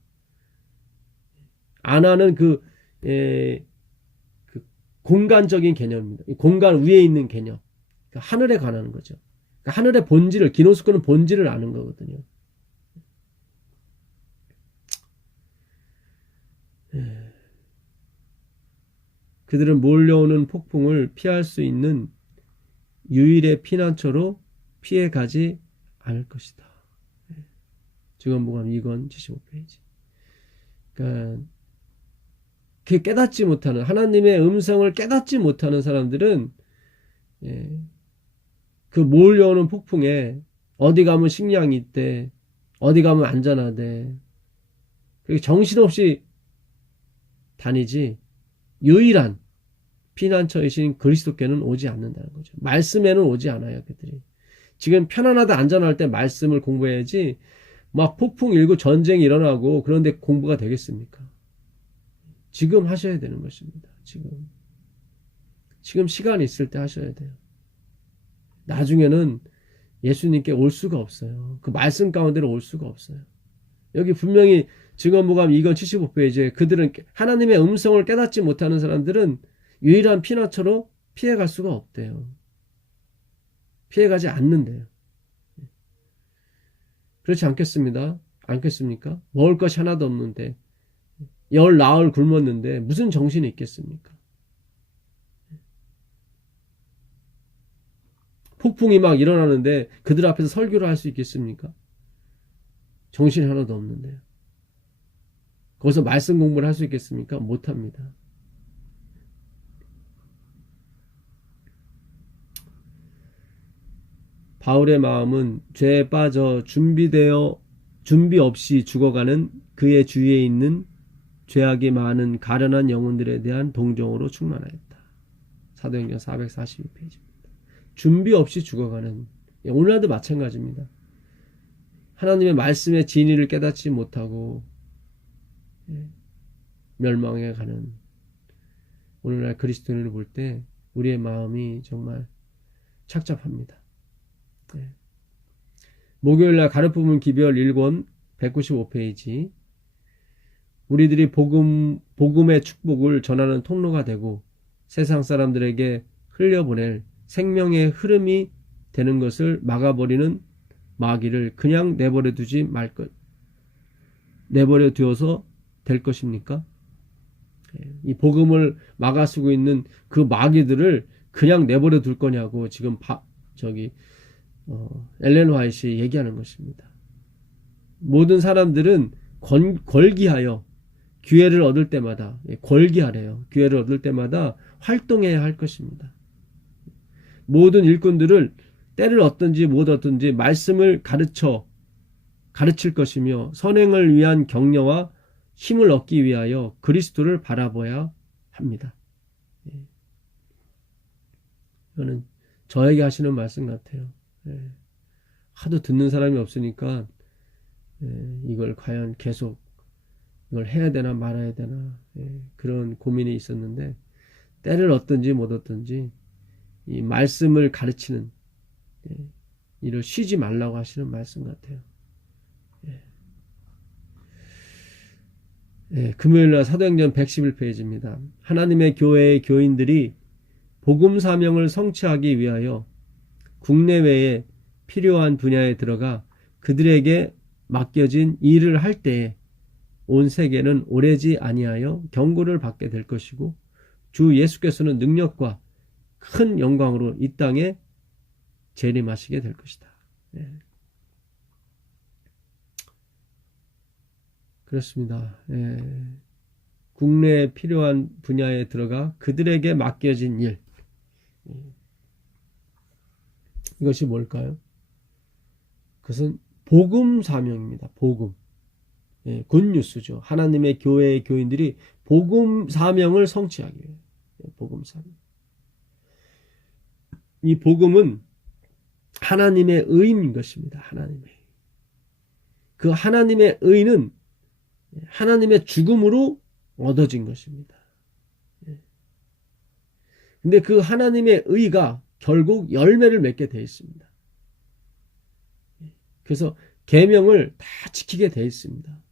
아나는 그 공간적인 개념입니다. 공간 위에 있는 개념. 그러니까 하늘에 관한 거죠. 그러니까 하늘의 본질을, 기노스코는 본질을 아는 거거든요. 그들은 몰려오는 폭풍을 피할 수 있는 유일의 피난처로 피해가지 않을 것이다. 증언복음 2권 75페이지. 그러니까 그 깨닫지 못하는 하나님의 음성을 깨닫지 못하는 사람들은 그 몰려오는 폭풍에 어디 가면 식량이 있대, 어디 가면 안전하대, 그리고 정신없이 다니지 유일한 피난처이신 그리스도께는 오지 않는다는 거죠. 말씀에는 오지 않아요. 그들이 지금 편안하다 안전할 때 말씀을 공부해야지 막 폭풍 일고 전쟁이 일어나고 그런데 공부가 되겠습니까? 지금 하셔야 되는 것입니다. 지금 시간이 있을 때 하셔야 돼요. 나중에는 예수님께 올 수가 없어요. 그 말씀 가운데로 올 수가 없어요. 여기 분명히 증언복음 2권 75페이지에 그들은 하나님의 음성을 깨닫지 못하는 사람들은 유일한 피난처로 피해갈 수가 없대요. 피해가지 않는데요. 그렇지 않겠습니까? 먹을 것이 하나도 없는데, 열 나흘 굶었는데 무슨 정신이 있겠습니까? 폭풍이 막 일어나는데 그들 앞에서 설교를 할 수 있겠습니까? 정신이 하나도 없는데요. 거기서 말씀 공부를 할 수 있겠습니까? 못합니다. 바울의 마음은 죄에 빠져 준비 없이 죽어가는 그의 주위에 있는 죄악이 많은 가련한 영혼들에 대한 동정으로 충만하였다. 사도행전 442페이지입니다. 준비 없이 죽어가는, 오늘날도 마찬가지입니다. 하나님의 말씀의 진리를 깨닫지 못하고 멸망해 가는 오늘날 그리스도인을 볼 때 우리의 마음이 정말 착잡합니다. 목요일날 가르푸문 기별 1권 195페이지. 우리들이 복음의 축복을 전하는 통로가 되고 세상 사람들에게 흘려보낼 생명의 흐름이 되는 것을 막아버리는 마귀를 그냥 내버려 두어서 될 것입니까? 이 복음을 막아쓰고 있는 그 마귀들을 그냥 내버려 둘 거냐고 지금 엘렌 화이트이 얘기하는 것입니다. 모든 사람들은 걸기하여 기회를 얻을 때마다, 걸기하래요. 기회를 얻을 때마다 활동해야 할 것입니다. 모든 일꾼들을 때를 얻든지 못 얻든지 말씀을 가르칠 것이며 선행을 위한 격려와 힘을 얻기 위하여 그리스도를 바라봐야 합니다. 이거는 저에게 하시는 말씀 같아요. 하도 듣는 사람이 없으니까 이걸 과연 계속 이걸 해야 되나 말아야 되나 그런 고민이 있었는데, 때를 얻든지 못 얻든지 이 말씀을 가르치는 일을 쉬지 말라고 하시는 말씀 같아요. 금요일날 사도행전 111페이지입니다. 하나님의 교회의 교인들이 복음 사명을 성취하기 위하여 국내외에 필요한 분야에 들어가 그들에게 맡겨진 일을 할 때에 온 세계는 오래지 아니하여 경고를 받게 될 것이고 주 예수께서는 능력과 큰 영광으로 이 땅에 재림하시게 될 것이다. 그렇습니다. 국내에 필요한 분야에 들어가 그들에게 맡겨진 일, 이것이 뭘까요? 그것은 복음 사명입니다. 복음. 굿뉴스죠. 하나님의 교회의 교인들이 복음 사명을 성취하기 위해. 복음 사명. 이 복음은 하나님의 의인 것입니다. 그 하나님의 의는 하나님의 죽음으로 얻어진 것입니다. 근데 그 하나님의 의가 결국 열매를 맺게 되어 있습니다. 그래서 계명을 다 지키게 되어 있습니다.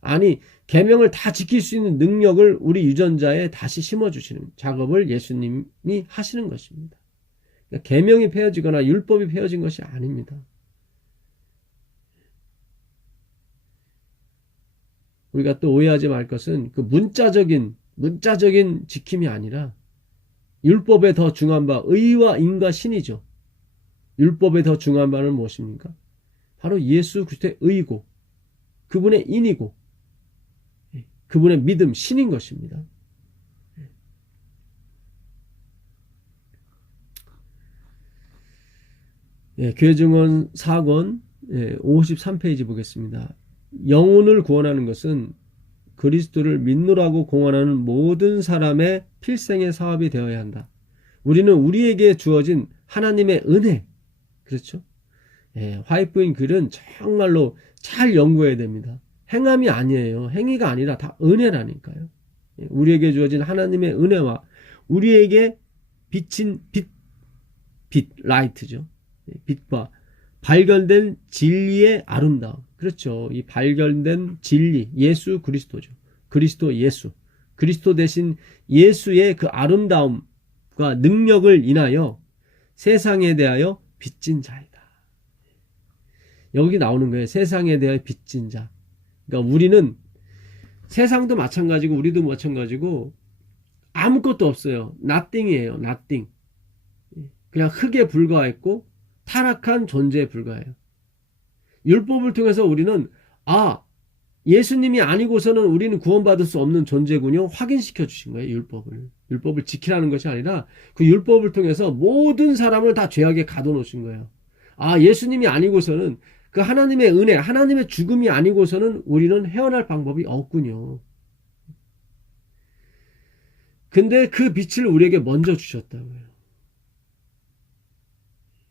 아니, 계명을 다 지킬 수 있는 능력을 우리 유전자에 다시 심어주시는 작업을 예수님이 하시는 것입니다. 그러니까 계명이 폐허지거나 율법이 폐허진 것이 아닙니다. 우리가 또 오해하지 말 것은 그 문자적인 지킴이 아니라 율법에 더 중한 바 의와 인과 신이죠. 율법에 더 중한 바는 무엇입니까? 바로 예수 그리스도의 의고 그분의 인이고 그분의 믿음, 신인 것입니다. 교회증언 4권 53페이지 보겠습니다. 영혼을 구원하는 것은 그리스도를 믿노라고 공언하는 모든 사람의 필생의 사업이 되어야 한다. 우리는 우리에게 주어진 하나님의 은혜, 그렇죠? 화이트인 글은 정말로 잘 연구해야 됩니다. 행함이 아니에요. 행위가 아니라 다 은혜라니까요. 우리에게 주어진 하나님의 은혜와 우리에게 비친 빛, 라이트죠. 빛과 발견된 진리의 아름다움. 그렇죠. 이 발견된 진리, 예수 그리스도죠. 그리스도 예수. 그리스도 대신 예수의 그 아름다움과 능력을 인하여 세상에 대하여 빚진 자이다. 여기 나오는 거예요. 세상에 대해 빚진 자. 그러니까 우리는 세상도 마찬가지고 우리도 마찬가지고 아무것도 없어요. nothing이에요. nothing. 그냥 흙에 불과했고 타락한 존재에 불과해요. 율법을 통해서 우리는 예수님이 아니고서는 우리는 구원받을 수 없는 존재군요. 확인시켜 주신 거예요. 율법을 지키라는 것이 아니라 그 율법을 통해서 모든 사람을 다 죄악에 가둬놓으신 거예요. 예수님이 아니고서는 그 하나님의 은혜, 하나님의 죽음이 아니고서는 우리는 헤어날 방법이 없군요. 근데 그 빛을 우리에게 먼저 주셨다고요.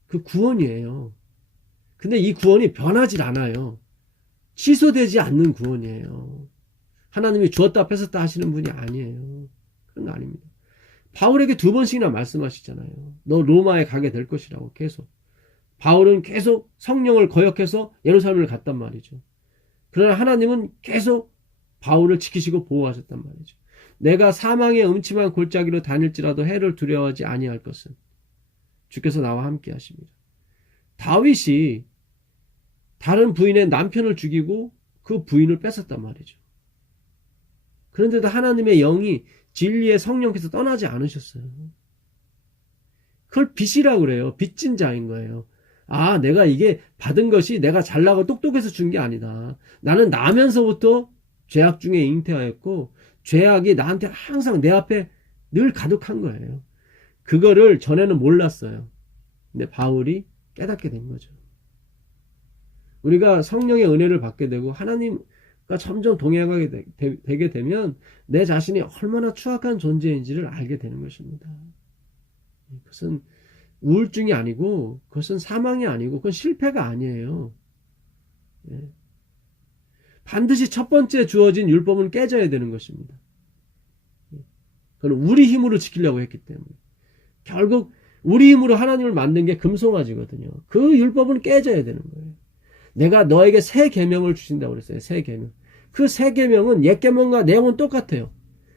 그 구원이에요. 근데 이 구원이 변하질 않아요. 취소되지 않는 구원이에요. 하나님이 주었다 뺏었다 하시는 분이 아니에요. 그런 거 아닙니다. 바울에게 2번씩이나 말씀하시잖아요. 너 로마에 가게 될 것이라고 계속. 바울은 계속 성령을 거역해서 예루살렘을 갔단 말이죠. 그러나 하나님은 계속 바울을 지키시고 보호하셨단 말이죠. 내가 사망의 음침한 골짜기로 다닐지라도 해를 두려워하지 아니할 것은 주께서 나와 함께 하십니다. 다윗이 다른 부인의 남편을 죽이고 그 부인을 뺏었단 말이죠. 그런데도 하나님의 영이 진리의 성령께서 떠나지 않으셨어요. 그걸 빚이라고 그래요. 빚진 자인 거예요. 내가 이게 받은 것이 내가 잘나고 똑똑해서 준 게 아니다. 나는 나면서부터 죄악 중에 잉태하였고 죄악이 나한테 항상 내 앞에 늘 가득한 거예요. 그거를 전에는 몰랐어요. 근데 바울이 깨닫게 된 거죠. 우리가 성령의 은혜를 받게 되고 하나님과 점점 동행하게 되게 되면 내 자신이 얼마나 추악한 존재인지를 알게 되는 것입니다. 그것은 우울증이 아니고 그것은 사망이 아니고 그건 실패가 아니에요. 반드시 첫 번째 주어진 율법은 깨져야 되는 것입니다. 그건 우리 힘으로 지키려고 했기 때문에. 결국 우리 힘으로 하나님을 만든 게 금송아지거든요. 그 율법은 깨져야 되는 거예요. 내가 너에게 새 계명을 주신다고 그랬어요. 새 계명. 그 새 계명은 옛 계명과 내용은 똑같아요.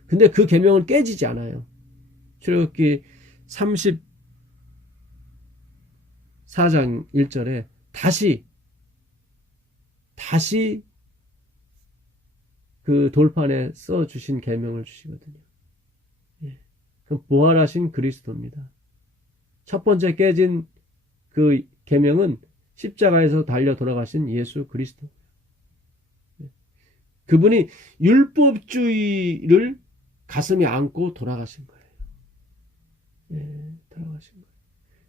근데 그 계명은 깨지지 않아요. 출애굽기 34장 1절에 다시 그 돌판에 써주신 계명을 주시거든요. 그 부활하신 그리스도입니다. 첫 번째 깨진 그 계명은 십자가에서 달려 돌아가신 예수 그리스도. 그분이 율법주의를 가슴에 안고 돌아가신 거예요. 돌아가신 거예요.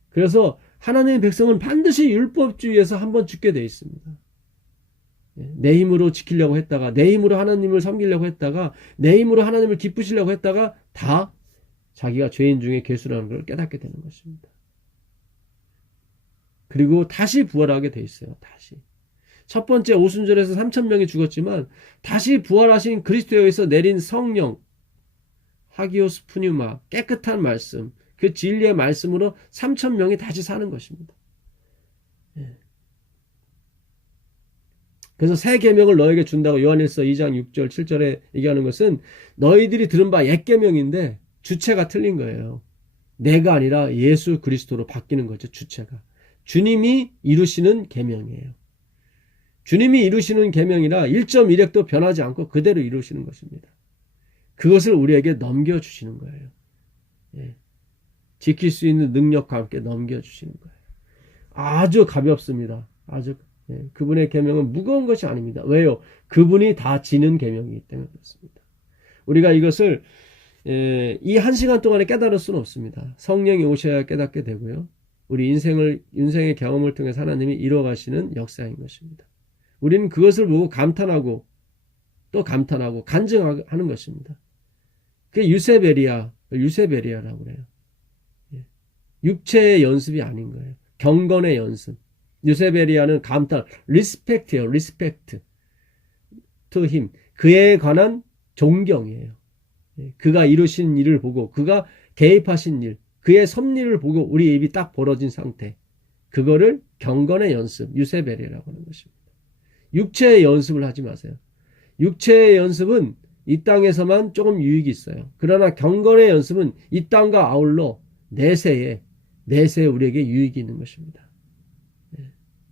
그래서 하나님의 백성은 반드시 율법주의에서 한번 죽게 되어 있습니다. 내 힘으로 지키려고 했다가, 내 힘으로 하나님을 섬기려고 했다가, 내 힘으로 하나님을 기쁘시려고 했다가 다 자기가 죄인 중에 괴수라는 걸 깨닫게 되는 것입니다. 그리고 다시 부활하게 돼 있어요. 다시. 첫 번째 오순절에서 3,000명이 죽었지만 다시 부활하신 그리스도에 의해서 내린 성령, 하기오스 푸뉴마, 깨끗한 말씀, 그 진리의 말씀으로 3,000명이 다시 사는 것입니다. 그래서 새 계명을 너에게 준다고 요한일서 2장 6절 7절에 얘기하는 것은 너희들이 들은 바 옛 계명인데 주체가 틀린 거예요. 내가 아니라 예수 그리스도로 바뀌는 거죠. 주체가. 주님이 이루시는 계명이에요. 주님이 이루시는 계명이라 1.1획도 변하지 않고 그대로 이루시는 것입니다. 그것을 우리에게 넘겨주시는 거예요. 지킬 수 있는 능력과 함께 넘겨주시는 거예요. 아주 가볍습니다. 그분의 계명은 무거운 것이 아닙니다. 왜요? 그분이 다 지는 계명이기 때문에 그렇습니다. 우리가 이것을 이 한 시간 동안에 깨달을 수는 없습니다. 성령이 오셔야 깨닫게 되고요. 우리 인생의 경험을 통해서 하나님이 이루어가시는 역사인 것입니다. 우리는 그것을 보고 감탄하고 또 감탄하고 간증하는 것입니다. 그게 유세베리아라고 그래요. 육체의 연습이 아닌 거예요. 경건의 연습. 유세베리아는 감탄, 리스펙트예요. 리스펙트. to him. 그에 관한 존경이에요. 그가 이루신 일을 보고 그가 개입하신 일, 그의 섭리를 보고 우리 입이 딱 벌어진 상태. 그거를 경건의 연습, 유세베리라고 하는 것입니다. 육체의 연습을 하지 마세요. 육체의 연습은 이 땅에서만 조금 유익이 있어요. 그러나 경건의 연습은 이 땅과 아울러 내세에 우리에게 유익이 있는 것입니다.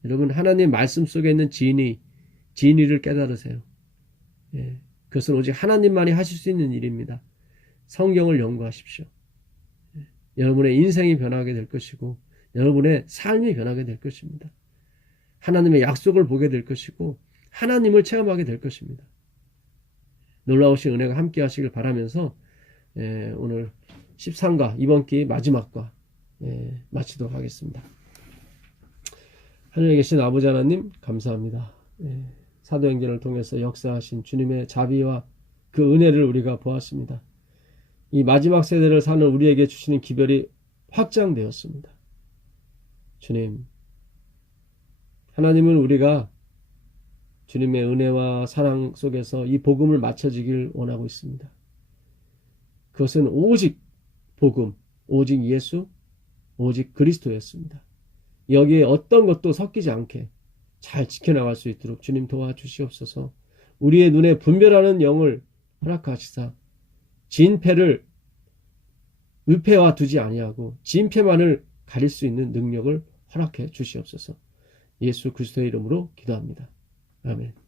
여러분, 하나님 말씀 속에 있는 진리를 깨달으세요. 예, 그것은 오직 하나님만이 하실 수 있는 일입니다. 성경을 연구하십시오. 예, 여러분의 인생이 변하게 될 것이고 여러분의 삶이 변하게 될 것입니다. 하나님의 약속을 보게 될 것이고 하나님을 체험하게 될 것입니다. 놀라우신 은혜가 함께 하시길 바라면서 오늘 13과 이번 기 마지막과 마치도록 하겠습니다. 하늘에 계신 아버지 하나님 감사합니다. 사도행전을 통해서 역사하신 주님의 자비와 그 은혜를 우리가 보았습니다. 이 마지막 세대를 사는 우리에게 주시는 기별이 확장되었습니다. 주님, 하나님은 우리가 주님의 은혜와 사랑 속에서 이 복음을 맞춰지길 원하고 있습니다. 그것은 오직 복음, 오직 예수, 오직 그리스도였습니다. 여기에 어떤 것도 섞이지 않게 잘 지켜나갈 수 있도록 주님 도와주시옵소서. 우리의 눈에 분별하는 영을 허락하시사 진패를 의패와 두지 아니하고 진패만을 가릴 수 있는 능력을 허락해 주시옵소서. 예수 그리스도의 이름으로 기도합니다. 아멘.